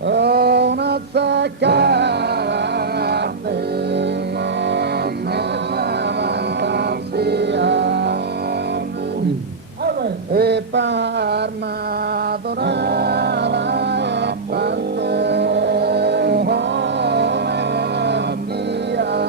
una sacada de fantasía e Parma dorada e pantone mia.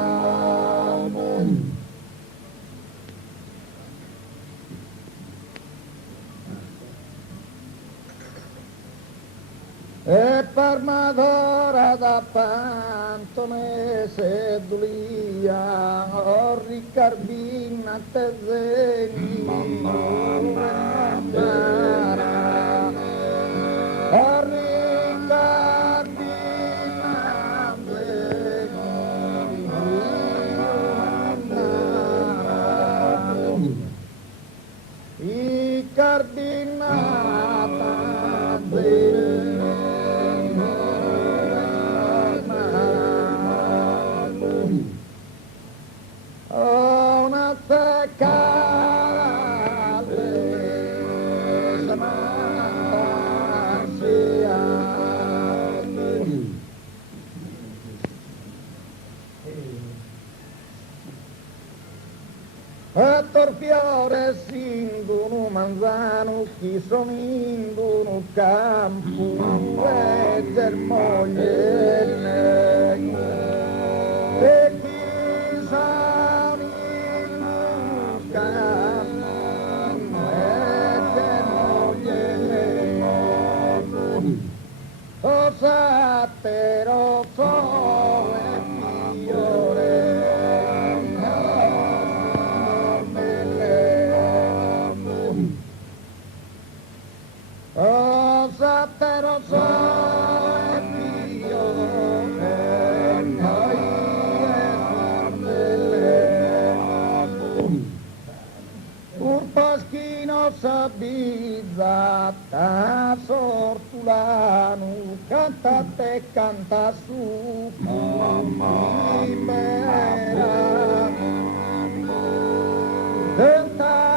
E Parma dorada pantone sedulia o Riccardina Tezzeni I cardinata una seccata Torfiore sindono manzano chi sono in un campo e germoglie e chi sono in un campo e germoglie o satero so e fiore oh, satero so e Dio e noi un paschino sabizzata sortulano canta te canta su primera canta